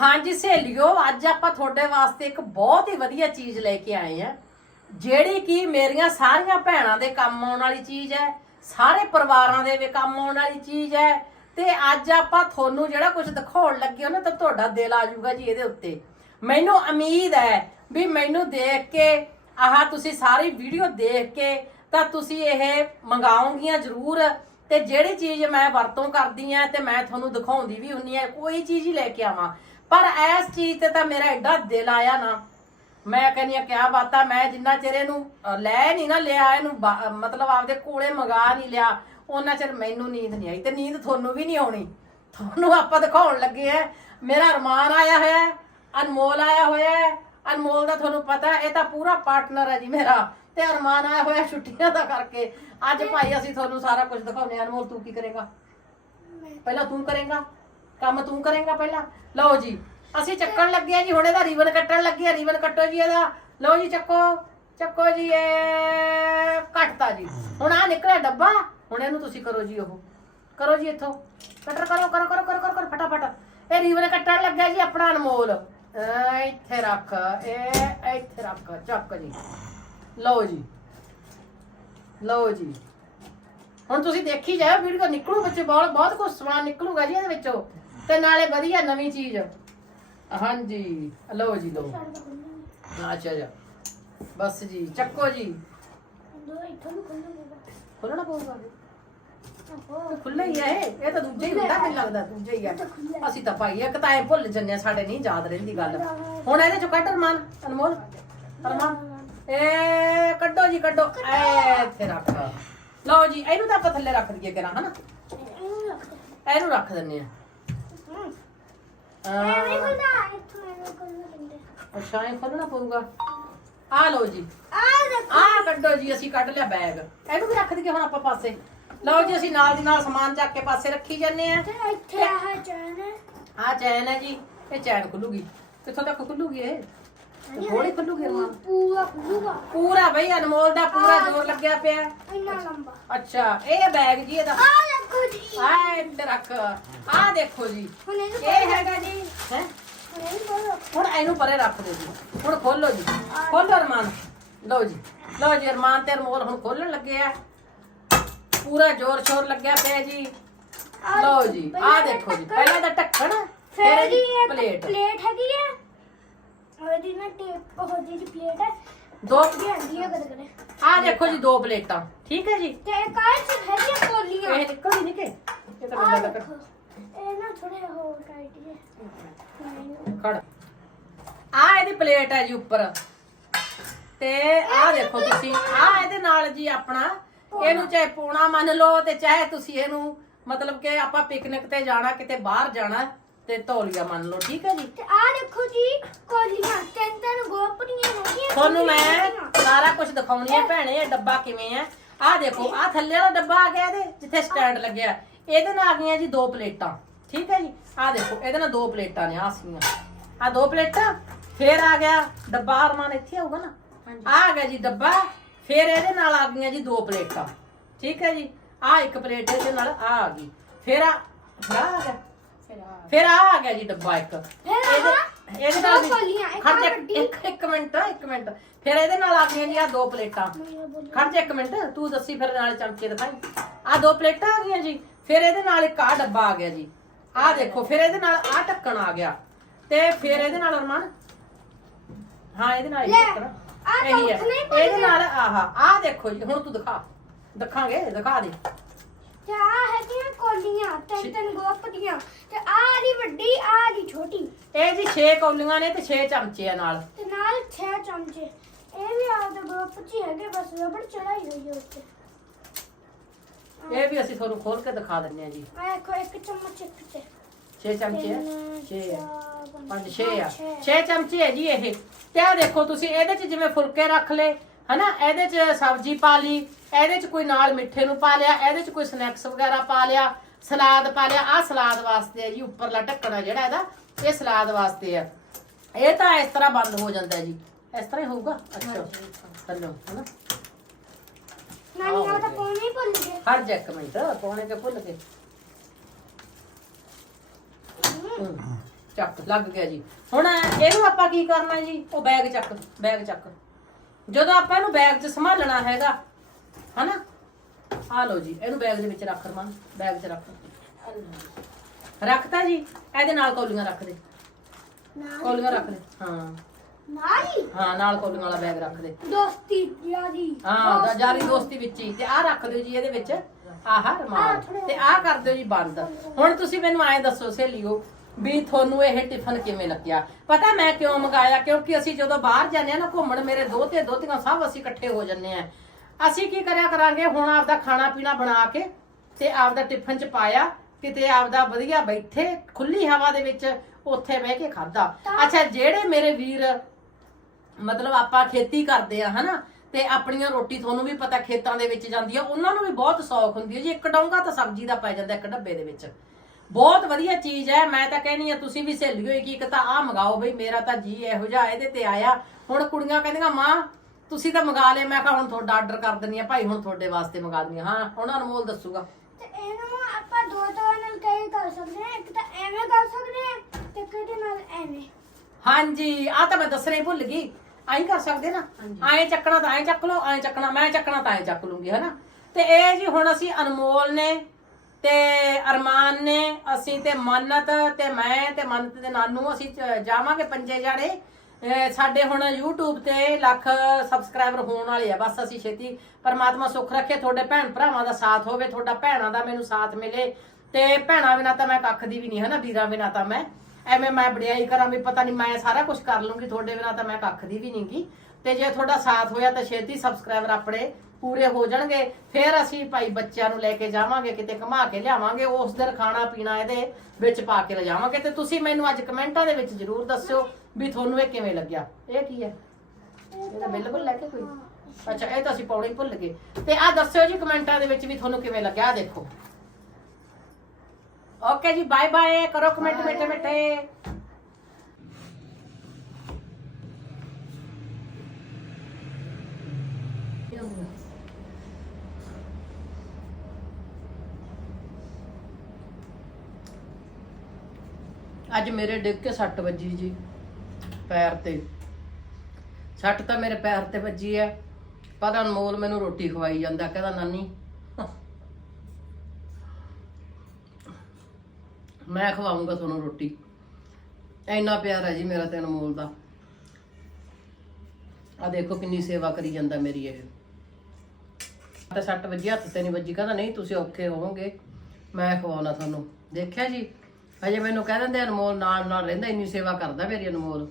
ਹਾਂਜੀ, ਸਹੇਲਿਓ, ਅੱਜ ਆਪਾਂ ਤੁਹਾਡੇ ਵਾਸਤੇ ਇੱਕ ਬਹੁਤ ਹੀ ਵਧੀਆ ਚੀਜ਼ ਲੈ ਕੇ ਆਏ ਆ ਜਿਹੜੀ ਕਿ ਮੇਰੀਆਂ ਸਾਰੀਆਂ ਭੈਣਾਂ ਦੇ ਕੰਮ ਆਉਣ ਵਾਲੀ ਚੀਜ਼ ਹੈ, ਸਾਰੇ ਪਰਿਵਾਰਾਂ ਦੇ ਵੀ ਕੰਮ ਆਉਣ ਵਾਲੀ ਚੀਜ਼ ਹੈ, ਤੇ ਅੱਜ ਆਪਾਂ ਤੁਹਾਨੂੰ ਜਿਹੜਾ ਕੁਝ ਦਿਖਾਉਣ ਲੱਗੇ ਹੋ ਨਾ, ਤਾਂ ਤੁਹਾਡਾ ਦਿਲ ਆ ਜਾਊਗਾ ਜੀ ਇਹਦੇ ਉੱਤੇ। ਮੈਨੂੰ ਉਮੀਦ ਹੈ ਵੀ ਮੈਨੂੰ ਦੇਖ ਕੇ, ਆਹ ਤੁਸੀਂ ਸਾਰੀ ਵੀਡੀਓ ਦੇਖ ਕੇ, ਤਾਂ ਤੁਸੀਂ ਇਹ ਮੰਗਾਉਂਗੀਆਂ ਜ਼ਰੂਰ, ਤੇ ਜਿਹੜੀ ਚੀਜ਼ ਮੈਂ ਵਰਤੋਂ ਕਰਦੀ ਆ ਤੇ ਮੈਂ ਤੁਹਾਨੂੰ ਦਿਖਾਉਂਦੀ ਵੀ ਹੁੰਨੀ ਆ ਕੋਈ ਚੀਜ਼ ਹੀ ਲੈ ਕੇ ਆਵਾਂ। ਪਰ ਇਸ ਚੀਜ਼ ਤੇ ਤਾਂ ਮੇਰਾ ਐਡਾ ਦਿਲ ਆਇਆ ਨਾ। ਮੈਂ ਕਹਿੰਦੀ ਆ ਕਿਆ ਬਾਤ ਆ ਮੈਂ ਜਿੰਨਾ ਚਿਰ ਇਹਨੂੰ ਲੈ ਨਹੀਂ ਨਾ ਲਿਆ ਇਹਨੂੰ ਮਤਲਬ ਆਪਦੇ ਕੋਲੇ ਮੰਗਾ ਨਹੀਂ ਲਿਆ ਉਹਨਾਂ ਚਿਰ ਮੈਨੂੰ ਨੀਂਦ ਨਹੀਂ ਆਈ ਤੇ ਨੀਂਦ ਤੁਹਾਨੂੰ ਵੀ ਨਹੀਂ ਆਉਣੀ। ਤੁਹਾਨੂੰ ਆਪਾਂ ਦਿਖਾਉਣ ਲੱਗੇ ਆ ਮੇਰਾ ਅਰਮਾਨ ਆਇਆ ਹੋਇਆ ਹੈ ਅਨਮੋਲ ਆਇਆ ਹੋਇਆ ਹੈ ਅਨਮੋਲ ਦਾ ਤੁਹਾਨੂੰ ਪਤਾ ਇਹ ਤਾਂ ਪੂਰਾ ਪਾਰਟਨਰ ਹੈ ਜੀ ਮੇਰਾ ਤੇ ਅਰਮਾਨ ਆਇਆ ਹੋਇਆ ਛੁੱਟੀਆਂ ਦਾ ਕਰਕੇ। ਅੱਜ ਭਾਈ ਅਸੀਂ ਤੁਹਾਨੂੰ ਸਾਰਾ ਕੁਝ ਦਿਖਾਉਣੇ ਆ ਅਨਮੋਲ ਤੂੰ ਕੀ ਕਰੇਗਾ? ਪਹਿਲਾਂ ਤੂੰ ਕਰੇਗਾ? ਕੰਮ ਤੂੰ ਕਰੇਗਾ ਪਹਿਲਾਂ। ਲਓ ਜੀ, ਅਸੀਂ ਚੱਕਣ ਲੱਗੇ ਆ ਜੀ, ਹੁਣ ਇਹਦਾ ਰੀਬਨ ਕੱਟਣ ਲੱਗੇ ਆ ਰੀਬਨ ਕੱਟੋ ਜੀ ਇਹਦਾ। ਲਓ ਜੀ, ਚੱਕੋ ਚੱਕੋ ਜੀ ਇਹ ਕੱਟਤਾ ਜੀ। ਹੁਣ ਆ ਨਿਕਲਿਆ ਡੱਬਾ, ਹੁਣ ਇਹਨੂੰ ਤੁਸੀਂ ਕਰੋ ਜੀ ਉਹ। ਕਰੋ ਜੀ ਇੱਥੋਂ। ਕਟਰ ਕਰੋ ਕਰੋ ਕਰੋ ਕਰੋ ਕਰੋ ਕਰੋ, ਫਟਾਫਟ। ਇਹ ਰੀਬਨ ਕੱਟਣ ਲੱਗਿਆ ਜੀ ਆਪਣਾ ਅਨਮੋਲ। ਇੱਥੇ ਰੱਖ, ਇਹ ਇੱਥੇ ਰੱਖ, ਚੱਕ ਜੀ। ਲਓ ਜੀ। ਲਓ ਜੀ। ਹੁਣ ਤੁਸੀਂ ਦੇਖੀ ਜਾਓ ਵੀਡੀਓ ਨਿਕਲੂ ਬੱਚੇ ਬਹੁਤ ਬਹੁਤ ਕੁਝ ਸਮਾਨ ਨਿਕਲੂਗਾ ਜੀ ਇਹਦੇ ਵਿੱਚੋਂ। ਤੇ ਨਾਲੇ ਵਧੀਆ ਨਵੀਂ ਚੀਜ਼। ਹਾਂਜੀ ਲਓ ਜੀ ਲਓ। ਅੱਛਾ ਜੀ ਬਸ ਜੀ ਚੱਕੋ ਜੀ। ਖੋਲਣਾ ਪਊਗਾ? ਖੁੱਲਾ ਹੀ ਹੈ ਇਹ। ਤਾਂ ਦੂਜਾ ਹੀ ਹੁੰਦਾ ਮੈਨੂੰ ਲੱਗਦਾ ਦੂਜਾ ਹੀ ਹੈ ਅਸੀਂ ਤਾਂ ਭਾਈ ਇੱਕ ਤਾਂ ਐ ਭੁੱਲ ਜੰਨੇ ਆ, ਸਾਡੇ ਨਹੀਂ ਯਾਦ ਰਹਿੰਦੀ ਗੱਲ। ਹੁਣ ਇਹਦੇ ਚੋਂ ਕੱਢ ਅਰਮਾਨ ਅਨਮੋਲ। ਅਰਮਾਨ ਇਹ ਕੱਢੋ ਜੀ ਕੱਢੋ। ਐ ਇੱਥੇ ਰੱਖ। ਲਓ ਜੀ ਇਹਨੂੰ ਤਾਂ ਆਪਾਂ ਥੱਲੇ ਰੱਖ ਦਈਏ ਕਰਾਂ ਹਨਾ? ਇਹਨੂੰ ਰੱਖ ਦਿੰਨੇ ਆ ਅਹ, ਅੱਛਾ ਇਹ ਖੋਲਣਾ ਪਊਗਾ। ਆ ਲਓ ਜੀ। ਆ ਕੱਢੋ ਜੀ ਅਸੀਂ ਕੱਢ ਲਿਆ ਬੈਗ। ਇਹਨੂੰ ਵੀ ਰੱਖ ਦਈਏ ਹੁਣ ਆਪਾਂ ਪਾਸੇ। ਲਓ ਜੀ ਅਸੀਂ ਨਾਲ ਦੀ ਨਾਲ ਸਮਾਨ ਚੱਕ ਕੇ ਪਾਸੇ ਰੱਖੀ ਜੰਨੇ ਆ ਆ ਚੈਨ ਹੈ। ਜੀ। ਇਹ ਚੈਨ ਖੁੱਲੂਗੀ। ਕਿੱਥੋਂ ਤੱਕ ਖੁੱਲੂਗੀ ਇਹ? ਥੋੜੀ ਖੁੱਲੂਗੀ ਅਰਮਾਨ ਪੂਰਾ ਖੁੱਲੂਗਾ। ਪੂਰਾ ਬਈ ਅਨਮੋਲ ਦਾ ਪੂਰਾ ਜ਼ੋਰ ਲੱਗਿਆ ਪਿਆ। ਹੈ। ਇੰਨਾ ਲੰਬਾ। ਅੱਛਾ ਇਹ ਬੈਗ ਜੀ ਇਹਦਾ ਆ ਦੇਖੋ ਜੀ ਆ ਇੱਧਰ ਰੱਖ। ਆ ਦੇਖੋ ਜੀ। ਹੁਣ ਇਹਨੂੰ ਇਹ ਹੈਗਾ ਜੀ। ਹੈ? ਹੁਣ ਇਹਨੂੰ ਬੋਲੋ ਹੁਣ ਇਹਨੂੰ ਪਰੇ ਰੱਖ ਦਿਓ ਜੀ। ਹੁਣ ਖੋਲੋ ਜੀ। ਖੋਲੋ ਅਰਮਾਨ। ਲਓ ਜੀ। ਲਓ ਜੀ ਅਰਮਾਨ ਤੇ ਅਰਮੋਲ ਹੁਣ ਖੋਲਣ ਲੱਗੇ ਆ। ਪੂਰਾ ਜ਼ੋਰ ਸ਼ੋਰ ਲੱਗਿਆ ਪਿਆ ਜੀ। ਲਓ ਜੀ ਆ ਦੇਖੋ ਜੀ। ਪਹਿਲਾਂ ਤਾਂ ਢੱਕਣ ਫਿਰ ਜੀ ਪਲੇਟ। ਪਲੇਟ ਹੈਗੀ ਹੈ ਉਹਦੀ ਨਾ ਟੇਪ ਉਹ ਜਿਹੜੀ ਪਲੇਟ ਹੈ ਦੋ ਦੀ ਆਂਦੀ ਹੈ ਕਦੇ ਕਦੇ ਆ ਦੇਖੋ ਜੀ ਦੋ ਪਲੇਟਾਂ। ਠੀਕ ਹੈ ਜੀ? ਤੇ ਕਾਹ ਚ ਹੈਗੀ ਕੋਲੀਆਂ ਇਹ ਨਿਕਲਦੀ ਨਹੀਂ ਕਿ? ਇਹ ਤਾਂ ਆ ਮੈਨੂੰ ਦੇਖੋ ਲੱਗਾ ਇਹ ਨਾ ਥੋੜੇ ਹੋਰ ਟਾਈਟ ਜੇ ਖੜ। ਆ ਇਹਦੀ ਪਲੇਟ ਹੈ ਜੀ ਉੱਪਰ। ਤੇ ਆ ਦੇਖੋ ਤੁਸੀਂ। ਆ ਇਹਦੇ ਨਾਲ ਜੀ ਆਪਣਾ। ਇਹਨੂੰ ਚਾਹੇ ਪੋਣਾ ਮੰਨ ਲਓ ਤੇ ਚਾਹੇ ਤੁਸੀਂ ਇਹਨੂੰ ਮਤਲਬ ਕਿ ਆਪਾਂ ਪਿਕਨਿਕ ਤੇ ਜਾਣਾ ਕਿਤੇ ਬਾਹਰ ਜਾਣਾ ਤੇ ਤੌਲੀਆ ਮੰਨ ਲਓ। ਠੀਕ ਹੈ ਜੀ? ਤੇ ਆ ਦੇਖੋ ਜੀ ਕੋਲੀਆਂ ਤਿੰਨ ਤਿੰਨ ਗੋਪੜੀਆਂ ਹੈਗੀਆਂ ਤੁਹਾਨੂੰ ਮੈਂ ਸਾਰਾ ਕੁਝ ਦਿਖਾਉਣੀ ਹੈ ਭੈਣੇ ਇਹ ਡੱਬਾ ਕਿਵੇਂ ਹੈ ਆ ਦੇਖੋ ਆ ਥੱਲੇ ਵਾਲਾ ਡੱਬਾ ਆ ਗਿਆ ਇਹਦੇ ਜਿੱਥੇ ਸਟੈਂਡ ਲੱਗਿਆ। ਇਹਦੇ ਨਾਲ ਆ ਗਈਆਂ ਜੀ ਦੋ ਪਲੇਟਾਂ ਠੀਕ ਹੈ ਜੀ? ਆ ਦੇਖੋ ਇਹਦੇ ਨਾਲ ਦੋ ਪਲੇਟਾਂ ਨੇ ਆ ਸੀਆਂ ਆ ਦੋ ਪਲੇਟਾਂ ਫੇਰ ਆ ਗਿਆ ਡੱਬਾ ਅਰਮਾਨ ਇੱਥੇ ਆਊਗਾ ਨਾ? ਆ ਆ ਗਿਆ ਜੀ ਡੱਬਾ ਫੇਰ ਇਹਦੇ ਨਾਲ ਆ ਗਈਆਂ ਜੀ ਦੋ ਪਲੇਟਾਂ ਠੀਕ ਹੈ ਜੀ? ਆ ਇੱਕ ਪਲੇਟ ਇਹਦੇ ਨਾਲ ਆ ਆ ਗਈ। ਫੇਰ ਆ ਆ ਆ ਗਿਆ। ਫਿਰ ਆ। ਆ ਗਿਆ ਜੀ ਡੱਬਾ ਇੱਕ। ਇਹਦੇ ਆਹ? ਇਹਦੇ ਨਾਲ ਵੀ ਦੋ ਕੋਲੀਆਂ, ਇੱਕ ਖੜ ਜਾ ਆਹ ਵੱਡੀ। ਇੱਕ ਇੱਕ ਮਿੰਟ ਇੱਕ ਮਿੰਟ। ਫਿਰ ਇਹਦੇ ਨਾਲ ਆ ਗਈਆਂ ਜੀ ਆ ਦੋ ਪਲੇਟਾਂ ਖੜ ਜਾ ਇੱਕ ਮਿੰਟ ਤੂੰ ਦੱਸੀ ਫਿਰ ਨਾਲ ਚਮਚੇ ਦਿਖਾਈ। ਆ ਦੋ ਪਲੇਟਾਂ ਆ ਗਈਆਂ ਜੀ ਫਿਰ ਇਹਦੇ ਨਾਲ ਇੱਕ ਆ ਡੱਬਾ ਆ ਗਿਆ ਜੀ। ਆ ਦੇਖੋ ਫਿਰ ਇਹਦੇ ਨਾਲ ਆ ਢੱਕਣ ਆ ਗਿਆ। ਤੇ ਫਿਰ ਇਹਦੇ ਨਾਲ ਅਰਮਾਨ। ਹਾਂ ਇਹਦੇ ਨਾਲ ਇਹ ਲੈ, ਢੱਕਣ। ਆਹ ਤਾਂ ਇਹੀ ਹੈ ਉੱਠਣਾ ਹੀ ਭੁੱਲ ਇਹਦੇ ਨਾਲ ਆਹਾ ਆ ਦੇਖੋ ਜੀ ਹੁਣ ਤੂੰ ਦਿਖਾ। ਦਿਖਾਂਗੇ ਦਿਖਾ ਦੇ। ਤੇ ਆ ਹੈਗੀਆਂ ਕੋਲੀਆਂ ਤਿੰਨ ਤਿੰਨ ਗੋਪੜੀਆਂ ਤੇ ਆ ਦੀ ਵੱਡੀ ਆ ਦੀ ਛੋਟੀ। ਇਹ ਜੀ 6 ਕੌਲੀਆਂ ਨੇ ਤੇ 6 ਚਮਚੇ ਆ ਨਾਲ। ਤੇ ਨਾਲ 6 ਚਮਚੇ। ਇਹ ਵੀ ਆਪਦੇ ਗਰੁੱਪ 'ਚ ਹੀ ਹੈਗੇ ਬਸ ਰਬੜ ਚੜਾਈ ਹੋਈ ਹੈ ਉੱਤੇ। ਇਹ ਵੀ ਅਸੀਂ ਤੁਹਾਨੂੰ ਖੋਲ ਕੇ ਦਿਖਾ ਦਿੰਨੇ ਆ ਜੀ। ਆ ਦੇਖੋ ਇੱਕ ਚਮਚ ਇੱਕ ਤੇ। 6 ਚਮਚੇ ਆ? ਤਿੰਨ, 6 ਆ। ਪੰਜ 6 ਆ। ਛੇ। 6 ਚਮਚੇ ਹੈ ਜੀ ਇਹ। ਤੇ ਆ ਦੇਖੋ ਤੁਸੀਂ ਇਹਦੇ ਚ ਜਿਵੇਂ ਫੁਲਕੇ ਰੱਖ ਲਏ ਹਨਾ? ਇਹਦੇ ਚ ਸਬਜ਼ੀ ਪਾ ਲਈ ਇਹਦੇ ਚ ਕੋਈ ਨਾਲ ਮਿੱਠੇ ਨੂੰ ਪਾ ਲਿਆ ਇਹਦੇ ਚ ਕੋਈ ਸਨੈਕਸ ਵਗੈਰਾ ਪਾ ਲਿਆ ਸਲਾਦ ਪਾ ਲਿਆ। ਆ ਸਲਾਦ ਵਾਸਤੇ ਹੈ ਜੀ ਉੱਪਰਲਾ ਢੱਕਣਾ ਜਿਹੜਾ ਇਹਦਾ ਇਹ ਸਲਾਦ ਵਾਸਤੇ ਹੈ ਇਹ ਤਾਂ ਇਸ ਤਰ੍ਹਾਂ ਬੰਦ ਹੋ ਜਾਂਦਾ ਜੀ। ਇਸ ਤਰ੍ਹਾਂ ਹੀ ਹੋਊਗਾ? ਅੱਛਾ। ਚਲੋ ਹਨਾ? ਨਾਨੀ ਨਾਲ ਤਾਂ ਪਾਉਣਾ ਹੀ ਭੁੱਲ ਗਏ। ਹਰ ਜਾ ਇੱਕ ਮਿੰਟ ਪੌਣੇ ਕੇ। ਭੁੱਲ ਹਮ। ਚੱਕ ਲੱਗ ਗਿਆ ਜੀ। ਹੁਣ ਇਹਨੂੰ ਆਪਾਂ ਕੀ ਕਰਨਾ ਜੀ? ਉਹ ਬੈਗ ਚੱਕ ਬੈਗ ਚੱਕ। ਜਦੋਂ ਆਪਾਂ ਇਹਨੂੰ ਬੈਗ 'ਚ ਸੰਭਾਲਣਾ ਹੈਗਾ ਹਨਾ? ਆ ਲਓ ਜੀ ਇਹਨੂੰ ਬੈਗ ਦੇ ਵਿੱਚ ਰੱਖ ਰਮਨ ਬੈਗ 'ਚ ਰੱਖ। ਰੱਖਤਾ ਜੀ? ਇਹਦੇ ਨਾਲ ਕੌਲੀਆਂ ਰੱਖ ਦੇ। ਕੌਲੀਆਂ ਰੱਖ ਦੇ ਹਾਂ। ਨਾਈ ਹਾਂ? ਨਾਲ ਕੌਲੀਆਂ ਵਾਲਾ ਬੈਗ ਰੱਖ ਦੇ। ਦੋਸਤੀ ਯਾਰੀ ਹਾਂ ਦਾ ਜਾਰੀ ਦੋਸਤੀ ਵਿੱਚ ਹੀ। ਤੇ ਆਹ ਰੱਖ ਦਿਓ ਜੀ ਇਹਦੇ ਵਿੱਚ। ਆਹ ਰਮਾਲ ਤੇ ਆਹ ਕਰ ਦਿਓ ਜੀ ਬੰਦ। ਹੁਣ ਤੁਸੀਂ ਮੈਨੂੰ ਐਂ ਦੱਸੋ ਸਹੇਲੀਓ ਵੀ ਤੁਹਾਨੂੰ ਇਹ ਟਿਫਨ ਕਿਵੇਂ ਲੱਗਿਆ? ਪਤਾ ਮੈਂ ਕਿਉਂ ਮੰਗਾਇਆ? ਕਿਉਂਕਿ ਅਸੀਂ ਜਦੋਂ ਬਾਹਰ ਜਾਂਦੇ ਆ ਨਾ ਘੁੰਮਣ ਮੇਰੇ ਦੋਤੇ ਦੋਤੀਆਂ ਸਭ ਅਸੀਂ ਇਕੱਠੇ ਹੋ ਜੰਨੇ ਆ ਅਸੀਂ ਕੀ ਕਰਿਆ ਕਰਾਂਗੇ? ਹੁਣ ਆਪਦਾ ਖਾਣਾ ਪੀਣਾ ਬਣਾ ਕੇ ਤੇ ਆਪਦਾ ਟਿਫਨ ਚ ਪਾਇਆ ਕਿਤੇ ਆਪਦਾ ਵਧੀਆ ਬੈਠੇ ਖੁੱਲੀ ਹਵਾ ਦੇ ਵਿੱਚ ਉੱਥੇ ਬਹਿ ਕੇ ਖਾਦਾ ਅੱਛਾ ਜਿਹੜੇ ਮੇਰੇ ਵੀਰ ਮਤਲਬ ਆਪਾਂ ਖੇਤੀ ਕਰਦੇ ਆ ਹਨਾ ਤੇ ਆਪਣੀਆਂ ਰੋਟੀ ਤੁਹਾਨੂੰ ਵੀ ਪਤਾ ਖੇਤਾਂ ਦੇ ਵਿੱਚ ਜਾਂਦੀ ਆ ਉਹਨਾਂ ਨੂੰ ਵੀ ਬਹੁਤ ਸੌਖ ਹੁੰਦੀ ਹੈ ਜੀ। ਇੱਕ ਡੋਂਗਾ ਤਾਂ ਸਬਜ਼ੀ ਦਾ ਪੈ ਜਾਂਦਾ ਇੱਕ ਡੱਬੇ ਦੇ ਵਿੱਚ। ਬਹੁਤ ਵਧੀਆ ਚੀਜ਼ ਹੈ ਮੈਂ ਤਾਂ ਕਹਿੰਨੀ ਆ ਤੁਸੀਂ ਵੀ ਸਹੇਲੀ ਹੋਈ ਕਿ ਇੱਕ ਤਾਂ ਆਹ ਮੰਗਾਓ ਬਈ ਮੇਰਾ ਤਾਂ ਜੀ ਇਹੋ ਜਿਹਾ ਇਹਦੇ ਤੇ ਆਇਆ। ਹੁਣ ਕੁੜੀਆਂ ਕਹਿੰਦੀਆਂ ਮਾਂ ਤੁਸੀਂ ਤਾਂ ਮੰਗਾ ਲਿਆ ਮੈਂ ਕਿਹਾ ਹੁਣ ਤੁਹਾਡਾ ਆਰਡਰ ਕਰ ਦਿੰਨੀ ਆ ਭਾਈ ਹੁਣ ਤੁਹਾਡੇ ਵਾਸਤੇ ਮੰਗਾ ਦਿੰਨੀ ਆ ਹਾਂ ਹੁਣ ਅਨਮੋਲ ਦੱਸੂਗਾ। ਤੇ ਇਹਨੂੰ ਆਪਾਂ ਦੋ ਤਰ੍ਹਾਂ ਨਾਲ ਕਈ ਕਰ ਸਕਦੇ ਹਾਂ। ਇੱਕ ਤਾਂ ਐਵੇਂ ਕਰ ਸਕਦੇ ਹਾਂ ਤੇ ਕਿਹਦੇ ਨਾਲ ਐਵੇਂ। ਹਾਂਜੀ ਆ ਤਾਂ ਮੈਂ ਦੱਸਣਾ ਹੀ ਭੁੱਲ ਗਈ। ਆਈ ਕਰ ਸਕਦੇ ਨਾ? ਐਂ ਚੱਕਣਾ ਤਾਂ ਐਂ ਚੱਕ ਲਓ ਐਂ ਚੱਕਣਾ ਮੈਂ ਚੱਕਣਾ ਤਾਂ ਐਂ ਚੱਕ ਲੂੰਗੀ ਹਨਾ? ਤੇ ਇਹ ਜੀ ਹੁਣ ਅਸੀਂ ਅਨਮੋਲ ਨੇ ਤੇ ਅਰਮਾਨ ਨੇ ਅਸੀਂ ਤੇ ਮੰਨਤ ਤੇ ਮੈਂ ਤੇ ਮੰਨਤ ਦੇ ਨਾਨੂ ਅਸੀਂ ਜਾਵਾਂਗੇ ਪੰਜੇ ਜਾਣੇ। ਸਾਡੇ ਹੁਣ YouTube ਤੇ ਲੱਖ ਸਬਸਕ੍ਰਾਈਬਰ ਹੋਣ ਵਾਲੇ ਆ। ਬਸ ਅਸੀਂ ਛੇਤੀ ਪਰਮਾਤਮਾ ਸੁੱਖ ਰੱਖੇ, ਤੁਹਾਡੇ ਭੈਣ ਭਰਾਵਾਂ ਦਾ ਸਾਥ ਹੋਵੇ, ਤੁਹਾਡਾ ਭੈਣਾਂ ਦਾ ਮੈਨੂੰ ਸਾਥ ਮਿਲੇ। ਤੇ ਭੈਣਾਂ ਬਿਨਾਂ ਤਾਂ ਮੈਂ ਕੱਖ ਦੀ ਵੀ ਨਹੀਂ, ਹਨਾ? ਵੀਰਾਂ ਬਿਨਾ ਤਾਂ ਮੈਂ। ਐਵੇਂ ਮੈਂ ਬੜਿਆਈ ਕਰਾਂ ਵੀ ਪਤਾ ਨਹੀਂ ਮੈਂ ਸਾਰਾ ਕੁਝ ਕਰ ਲੂੰਗੀ, ਤੁਹਾਡੇ ਬਿਨਾਂ ਤਾਂ ਮੈਂ ਕੱਖ ਦੀ ਵੀ ਨਹੀਂਗੀ ਤੇ ਜੇ ਤੁਹਾਡਾ ਸਾਥ ਹੋਇਆ ਤਾਂ ਛੇਤੀ ਸਬਸਕ੍ਰਾਈਬਰ ਆਪਣੇ ਪੂਰੇ ਹੋ ਜਾਣਗੇ। ਫਿਰ ਅਸੀਂ ਭਾਈ ਬੱਚਿਆਂ ਨੂੰ ਲੈ ਕੇ ਜਾਵਾਂਗੇ, ਕਿਤੇ ਘੁਮਾ ਕੇ ਲਿਆਵਾਂਗੇ, ਉਸ ਦਿਨ ਖਾਣਾ ਪੀਣਾ ਇਹਦੇ ਵਿੱਚ ਪਾ ਕੇ ਲਿਜਾਵਾਂਗੇ। ਤੇ ਤੁਸੀਂ ਮੈਨੂੰ ਅੱਜ ਕਮੈਂਟਾਂ ਦੇ ਵਿੱਚ ਜਰੂਰ ਦੱਸਿਓ ਵੀ ਤੁਹਾਨੂੰ ਇਹ ਕਿਵੇਂ ਲੱਗਿਆ। ਇਹ ਕੀ ਹੈ? ਇਹ ਤਾਂ ਬਿਲਕੁਲ ਲੈ ਕੇ ਕੋਈ। ਅੱਛਾ, ਇਹ ਤਾਂ ਅਸੀਂ ਪੌੜੀ ਭੁੱਲ ਗਏ। ਤੇ ਆ ਦੱਸਿਓ ਜੀ ਕਮੈਂਟਾਂ ਦੇ ਵਿੱਚ ਵੀ ਤੁਹਾਨੂੰ ਕਿਵੇਂ ਲੱਗਿਆ, ਆਹ ਦੇਖੋ। ਓਕੇ ਜੀ ਬਾਏ ਬਾਏ ਕਰੋ ਕਮੈਂਟ ਮਿੱਠੇ ਮਿੱਠੇ ਅੱਜ ਮੇਰੇ ਡਿੱਗ ਕੇ ਸੱਟ ਵੱਜੀ ਜੀ, ਪੈਰ ਤੇ। ਸੱਟ ਤਾਂ ਮੇਰੇ ਪੈਰ ਤੇ ਵੱਜੀ ਐ ਪਰ ਅਨਮੋਲ ਮੈਨੂੰ ਰੋਟੀ ਖਵਾਈ ਜਾਂਦਾ, ਕਹਿੰਦਾ ਨਾਨੀ। ਮੈਂ ਖਵਾਉਂਗਾ ਤੁਹਾਨੂੰ ਰੋਟੀ। ਇੰਨਾ ਪਿਆਰ ਹੈ ਜੀ ਮੇਰਾ ਤੇ ਅਨਮੋਲ ਦਾ। ਆ ਦੇਖੋ ਕਿੰਨੀ ਸੇਵਾ ਕਰੀ ਜਾਂਦਾ ਮੇਰੀ ਇਹ। ਤਾਂ ਸੱਟ ਵੱਜੀ, ਹੱਥ ਤੇ ਨਹੀਂ ਵੱਜੀ, ਕਹਿੰਦਾ, ਨਹੀਂ, ਤੁਸੀਂ ਔਖੇ ਹੋਵੋਗੇ, ਮੈਂ ਖਵਾਉਣਾ ਤੁਹਾਨੂੰ। ਦੇਖਿਆ ਜੀ? ਹਜੇ ਮੈਨੂੰ ਕਹਿ ਦਿੰਦੇ ਅਨਮੋਲ ਨਾਲ ਨਾਲ ਰਹਿੰਦਾ ਇੰਨੀ ਸੇਵਾ ਕਰਦਾ ਮੇਰੀ ਅਨਮੋਲ।